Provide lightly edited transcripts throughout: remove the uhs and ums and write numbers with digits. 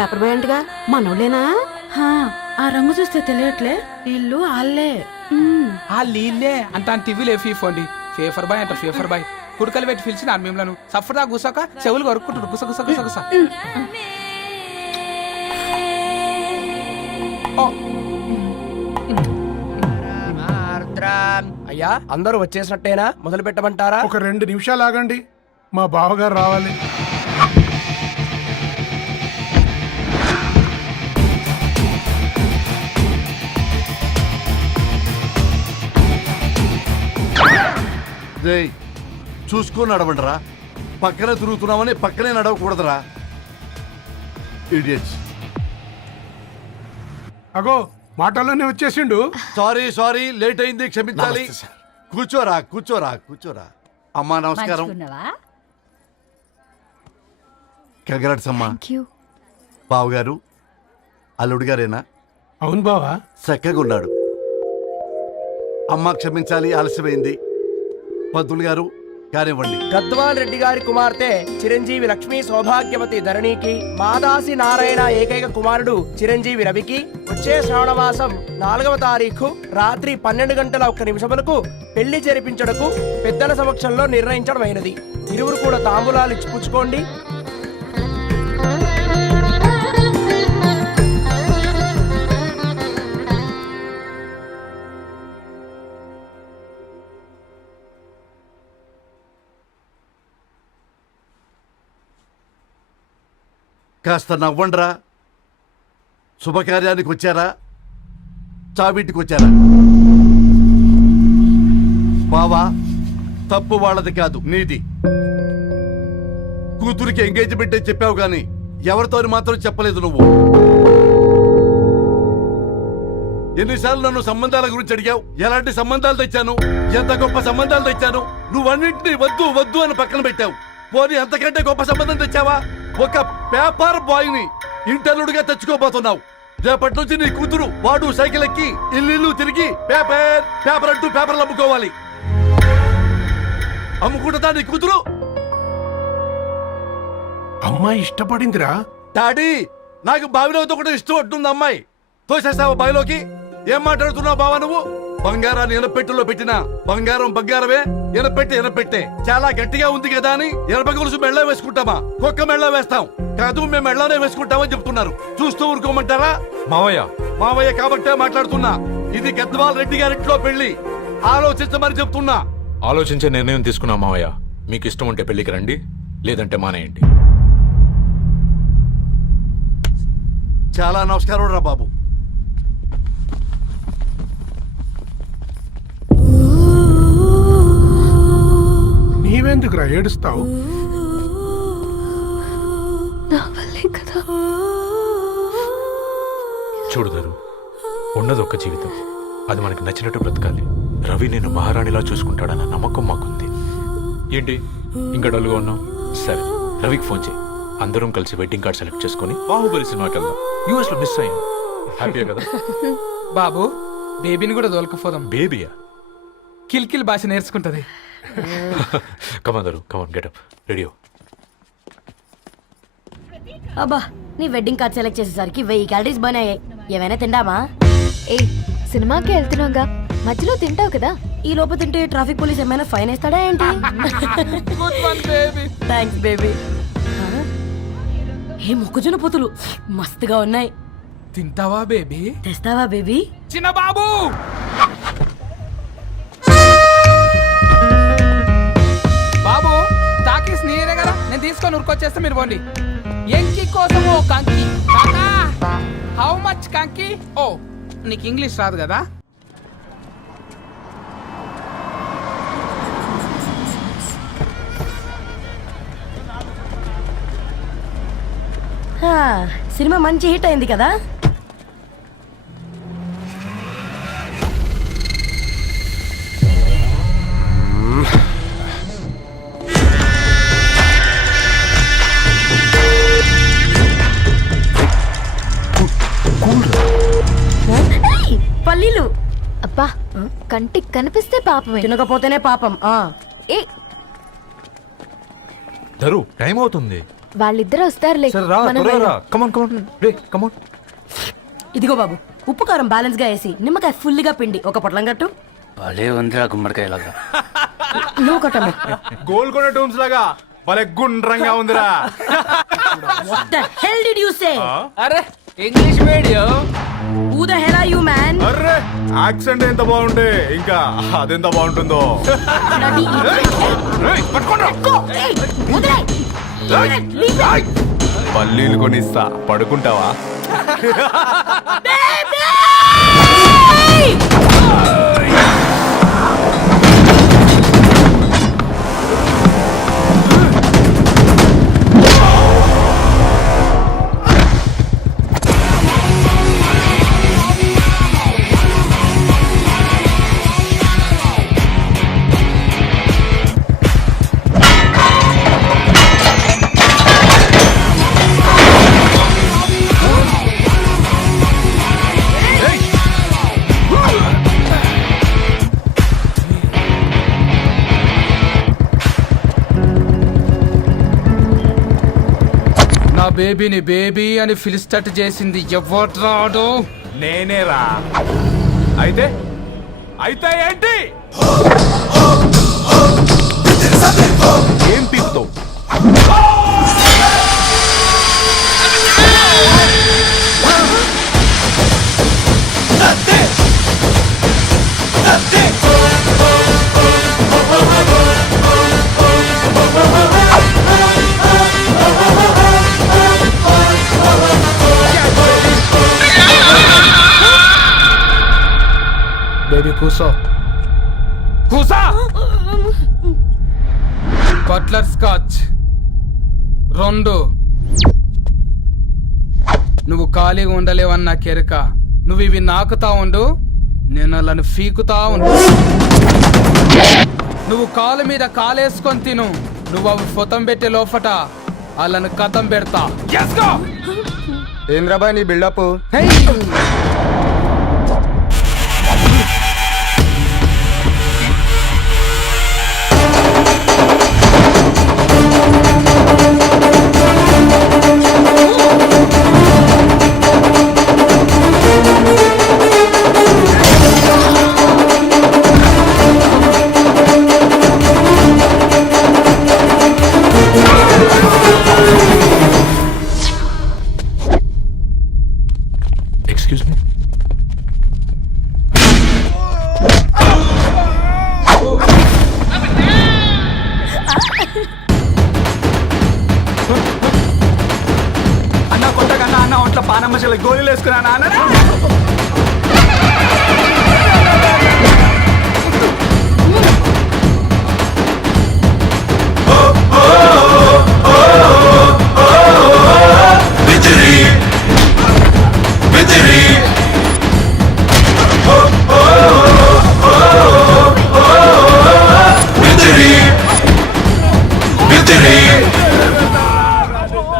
Paper boy అంటగా మనోళ్ళేనా? ఆ రంగు చూస్తే తెలియట్లే. ఇల్లు ఆళ్ళే. ఆ లీల్లే అంత టీవీలో ఫీఫోండి. ఫేఫర్ బాయ్ అంట ఫేఫర్ బాయ్. కుడుకలు పెట్టి పిలిచిన మిమ్మల్ని సఫర్దా గుసక చెవులు కొరుక్కుంటారు. గుస గుస గుస గుస. అయ్యా అందరూ వచ్చేసినట్టేనా? మొదలు పెట్టమంటారా? ఒక 2 నిమిషాలు ఆగండి, మా బావగారు రావాలి. చూసుకొని నడవండిరా. పక్కనే తిరుగుతున్నామని పక్కనే నడవకూడదురా. ఇడియట్స్. అగో మాటల్లోనే వచ్చేసిండు. సారీ లేట్ అయింది, క్షమించాలి. కూర్చోరా కూర్చోరా కూర్చోరా. అమ్మా నమస్కారం. కంగ్రాట్స్ అమ్మా. బావగారు అల్లుడు గారేనా? అవును బావా. చక్కగా ఉన్నాడు. అమ్మ క్షమించాలి, ఆలస్యమైంది. పంతులు గారు కానివ్వండి. గద్వాల్ రెడ్డి గారి కుమార్తె చిరంజీవి లక్ష్మీ సౌభాగ్యవతి ధరణికి, మాదాసి నారాయణ ఏకైక కుమారుడు చిరంజీవి రవికి వచ్చే శ్రావణమాసం 4వ తారీఖు రాత్రి 12:01 పెళ్లి జరిపించడకు పెద్దల సమక్షంలో నిర్ణయించడమైనది. ఇరువురు కూడా తాంబూలాలు ఇచ్చి పుచ్చుకోండి. కాస్త నవ్వండ్రా. శుభకార్యానికి వచ్చారా, చావింటికి వచ్చారా? బావా, తప్పు వాళ్ళది కాదు, నీది. కూతురికి ఎంగేజ్మెంట్ అని చెప్పావు గాని ఎవరితో మాత్రం చెప్పలేదు నువ్వు. ఎన్నిసార్లు నన్ను సంబంధాల గురించి అడిగావు? ఎలాంటి సంబంధాలు తెచ్చాను, ఎంత గొప్ప సంబంధాలు తెచ్చాను. నువ్వన్నింటినీ వద్దు వద్దు అని పక్కన పెట్టావు. పోనీ అంతకంటే గొప్ప సంబంధం తెచ్చావా? ఒక పేపర్ బాయ్ ని ఇంటర్లుడిగా తెచ్చుకోబోతున్నావు. రేపటి నుంచి నీ కూతురు వాడు సైకిల్ ఎక్కి ఇల్లు తిరిగి పేపర్ పేపర్ అంటూ పేపర్లు అమ్ముకోవాలి. అమ్ముకుంటుందా నీ కూతురు? అమ్మాయి ఇష్టపడిందిరా. డాడీ, నాకు బావిలో కూడా ఇష్టం ఉంటుంది. అమ్మాయి తోసేస్తావా బావిలోకి? ఏం మాట్లాడుతున్నావు బావా నువ్వు? బంగారాన్ని ఎనపెట్టులో పెట్టినా బంగారం బంగారమే, ఎనపెట్టే చాలా గట్టిగా ఉంది కదా అని ఎనప గొలుసు మెళ్ళ వేసుకుంటామా? కుక్క మెళ్ళ వేస్తాం కాదు, మేము మెళ్ళనే వేసుకుంటామని చెప్తున్నారు. చూస్తూ ఊరుకోమంటారా? మావయ్య కాబట్టే మాట్లాడుతున్నా. ఇది గద్వాల్ రెడ్డి గారింట్లో పెళ్లి. ఆలోచించమని చెప్తున్నా. ఆలోచించే నిర్ణయం తీసుకున్నా మావయ్య. మీకు ఇష్టం ఉంటే పెళ్లికి రండి, లేదంటే మానేయండి. చాలా నమస్కారం రా బాబు. నీవెందుకురా ఏడుస్తావు? చూడుదరు, ఉన్నది ఒక్క జీవితం, అది మనకి నచ్చినట్టు బ్రతకాలి. రవి నేను మహారాణిలా చూసుకుంటాడన్న నమ్మకం మాకుంది. ఏంటి ఇంకా డల్గా ఉన్నావు? సరే, రవికి ఫోన్ చేయి. అందరం కలిసి వెడ్డింగ్ కార్డ్ సెలెక్ట్ చేసుకుని బాహుబలి సినిమాకి వెళ్దాం. యూఎస్ లో మిస్ అయ్యాం. హ్యాపీయా కదా? బాబు, బేబీని కూడా దొరకపోదాం. బేబీయా? కిల్ భాష నేర్చుకుంటది. కమాందరు, కమాన్ గెట్ అప్, రెడీ. అబ్బా, నీ వెడ్డింగ్ కార్డ్ సెలెక్ట్ చేసేసరికి 1000 క్యాలరీస్ బర్న్ అయ్యాయి. ఏమైనా తిండామా? సినిమాకి వెళ్తున్నాగా, మధ్యలో తింటావు కదా. ఈ లోపు తింటే ట్రాఫిక్ పోలీస్ ఏమైనా ఫైన్ వేస్తాడా ఏంటి? Thanks baby. ఏ మొక్కజొన్న పొతులు మస్తుగా ఉన్నాయి. తింటావా బేబీ? తెస్తావా బేబీ? చిన్న బాబు, బాబు తాకీస్ నీరే కదా, నేను తీసుకొని ఉరికొచ్చేస్తే మీరు పోండి. ఎంకి కోసము కంకి. కాకా, హౌ మచ్ కంకి? ఓ, నీకు ఇంగ్లీష్ రాదు కదా? సినిమా మంచి హిట్ అయింది కదా. పల్లీలు. అబ్బా, కంటికి కనిపిస్తే పాపమే, తినకపోతేనే పాపం. ధరు, టైం అవుతుంది. వాళ్ళిద్దరు వస్తారులే మనం వెళ్దాం. కమాన్ కమాన్ రే కమాన్. ఇదిగో బాబు, ఉప్పు కారం బ్యాలెన్స్ గా వేసి నిమ్మకాయ ఫుల్ గా పిండి ఒక పొట్లం కట్టు. భలే ఉందిరా గుమ్మడికాయలాగా. నువ్వు కట్టమ్మా. గోల్కొండ టూమ్స్ లాగా భలే గుండ్రంగా ఉందిరా. What the hell did you say? అరే English medium. Who the hell are you, man? Array accent ఎంత బాగుంటే ఇంకా అదెంత బాగుంటుందో. Bloody idiot. Go. Hey, వదిలేయ్. Leave it. పల్లీలు కొనిస్తా, పడుకుంటావా? నా బేబీని బేబీ అని ఫిలిస్టట్ చేసింది ఎవరు రాడు? నేనేరా. అయితే అయితే ఏంటి? ఏం పీపుతావు? బేబీ కూసో. కూసా. Butler scotch 2. నువ్వు ఖాళీగా ఉండలేవని నా కెరక. నువ్వు ఇవి నాకుతా ఉండు, నేను అలాని ఫీకుతా ఉండు. నువ్వు కాలు మీద కాలేసుకొని తిను. నువ్వు అవి ఫొతం పెట్టే లోపట అలాని కథం పెడతా. ఏంద్రా బాయ్ నీ బిల్డప్? Excuse me. అన్న కొత్తగా అన్న ఒంట్లో పానమ్మశల గోళీలు వేసుకున్నా అన్న.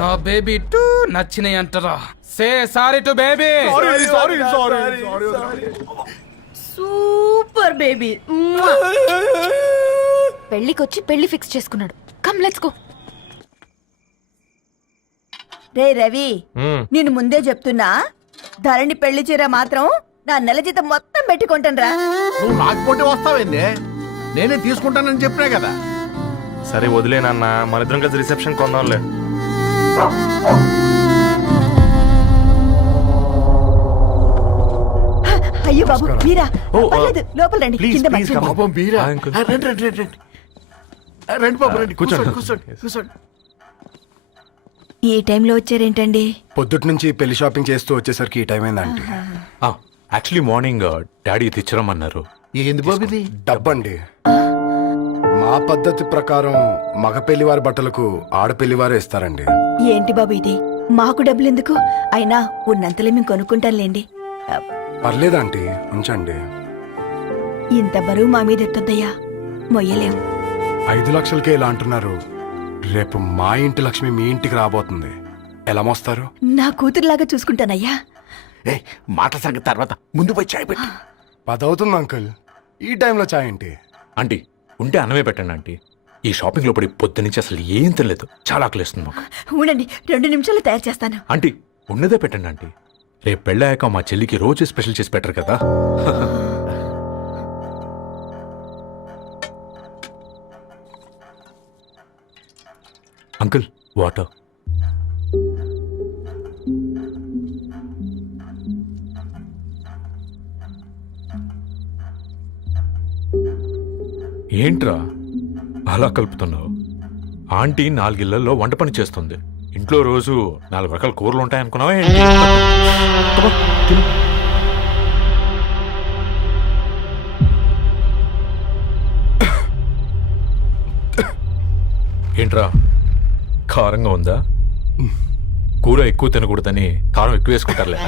నా బేబీ టూ నచ్చినాయి అంటారా? Say sorry to baby. Super baby. పెళ్ళికొచ్చి పెళ్లి ఫిక్స్ చేసుకున్నాడు. Come let's go. రే రవి, నేను ముందే చెప్తున్నా, ధరణి పెళ్లి చీర మాత్రం నా నెల జీతం మొత్తం పెట్టుకుంటాను. నువ్వు రాకపోతే వస్తావేంది? నేనే తీసుకుంటానని చెప్పినా కదా. సరే వదిలేనన్నా, మన ఇద్దరం కలిసి రిసెప్షన్ కొందాంలే. అయ్యో బాబు మీరా, పర్లేదు లోపల రండి. కింద మర్చిపో. పాపం బీరా. ఆ, అంకుల్. రండి రండి రండి రండి. రండి బాబు రండి. కూర్చోండి కూర్చోండి కూర్చోండి. ఈ టైంలో వచ్చారేంటండి? పొద్దుటి నుంచి పెళ్లి షాపింగ్ చేస్తూ వచ్చేసరికి ఈ టైం అయిందండి. యాక్చువల్లీ మార్నింగ్ డాడీ తెచ్చరమన్నారు. ఏంది బాబు ఇది? డబ్బండి. మా పద్ధతి ప్రకారం మగ పెళ్లివారి బట్టలకు ఆడపెళ్లివారే ఇస్తారండి. ఏంటి బాబు ఇది? మాకు డబ్బులు ఎందుకు? అయినా ఉన్నంతలే మేము కొనుక్కుంటాంలేండి. పర్లేదు ఆంటీ, ఉంచండి. ఇంత బరువు మా మీద ఎత్తొద్దయ్యా, మొయ్యలేం. 5 లక్షలకే ఇలా అంటున్నారు. రేపు మా ఇంటి లక్ష్మి మీ ఇంటికి రాబోతుంది. ఎలా మోస్తారు? నా కూతురులాగా చూసుకుంటానయ్యా. మాటల సంగతి తర్వాత, ముందు పోయి చాయ్ పెట్టి. 10 అవుతుంది అంకుల్. ఈ టైంలో చాయ్ ఏంటి? ఆంటీ ఉంటే అన్నమే పెట్టండి ఆంటీ. ఈ షాపింగ్ లో పడి పొద్దు నుంచి అసలు ఏం తినలేదు. చాలా ఆకలిస్తుంది మాకు. ఉండండి 2 నిమిషాలు తయారు చేస్తాను. ఆంటీ ఉన్నదే పెట్టండి ఆంటీ. రేపు పెళ్ళాక మా చెల్లికి రోజు స్పెషల్ చేసి పెట్టరు కదా. Uncle water. ఏంట్రా అలా కలుపుతున్నావు? ఆంటీ 4 ఇళ్లలో వంట పని చేస్తుంది. ఇంట్లో రోజు 4 రకాల కూరలు ఉంటాయనుకున్నావా ఏంటి? అబ్బా, తిను. ఏంట్రా కారంగా ఉందా? కూర ఎక్కువ తినకూడదని కారం ఎక్కువ వేసుకుంటారులే.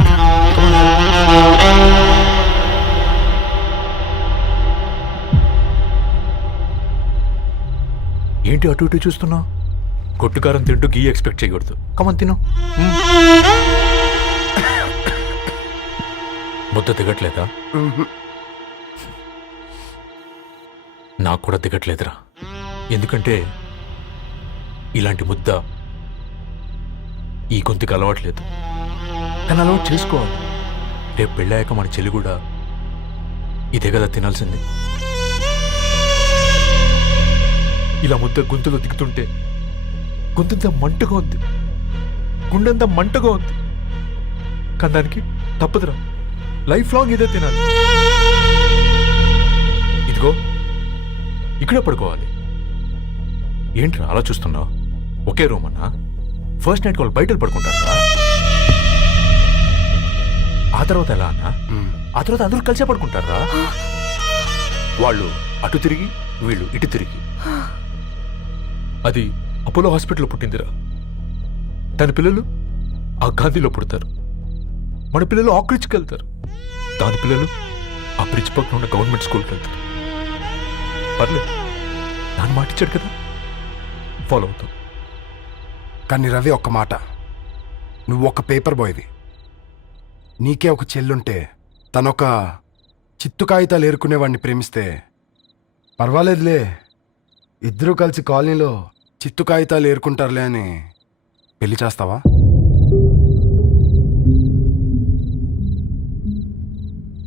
ఏంటి అటు ఇటు చూస్తున్నావు? కొట్టుకారం తింటూ గీ ఎక్స్పెక్ట్ చేయకూడదు. కమన్ తిను. ముద్ద దిగట్లేదా? నాకు కూడా దిగట్లేదురా. ఎందుకంటే ఇలాంటి ముద్ద ఈ గొంతుకి అలవాట్లేదు. కానీ అలవాటు చేసుకోవాలి. రేపు పెళ్ళాక మన చెల్లి కూడా ఇదే కదా తినాల్సింది. ఇలా ముద్ద గొంతులో దిగుతుంటే గొంతంతా మంటగా ఉంది, గుండెంతా మంటగా ఉంది. కానీ దానికి తప్పదురా, లైఫ్ లాంగ్ ఇదే తినాలి. ఇదిగో ఇక్కడే పడుకోవాలి. ఏంట్రా అలా చూస్తున్నావు? ఒకే రూమ్ అన్నా? ఫస్ట్ నైట్ వాళ్ళు బయట పడుకుంటారా? ఆ తర్వాత ఎలా అన్నా? ఆ తర్వాత అందరూ కలిసే పడుకుంటారా? వాళ్ళు అటు తిరిగి వీళ్ళు ఇటు తిరిగి. అది అపోలో హాస్పిటల్లో పుట్టిందిరా. దాని పిల్లలు ఆ గాంధీలో పుడతారు. మన పిల్లలు ఆక్రిడ్జ్కి వెళ్తారు. దాని పిల్లలు ఆ బ్రిడ్జ్ పక్కన ఉన్న గవర్నమెంట్ స్కూల్కి వెళ్తారు. పర్లేదు, దాని మాట ఇచ్చాడు కదా, ఫాలో అవుతాం. కానీ రవి ఒక్క మాట, నువ్వు ఒక పేపర్ బాయ్వి. నీకే ఒక చెల్లుంటే తనొక చిత్తు కాగితాలు ఏరుకునేవాడిని ప్రేమిస్తే పర్వాలేదులే, ఇద్దరూ కలిసి కాలనీలో చిత్తు కాగితాలు ఏరుకుంటారులే అని పెళ్లి చేస్తావా?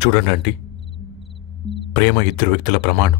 చూడండి ఆంటీ, ప్రేమ ఇద్దరు వ్యక్తుల ప్రమాణం.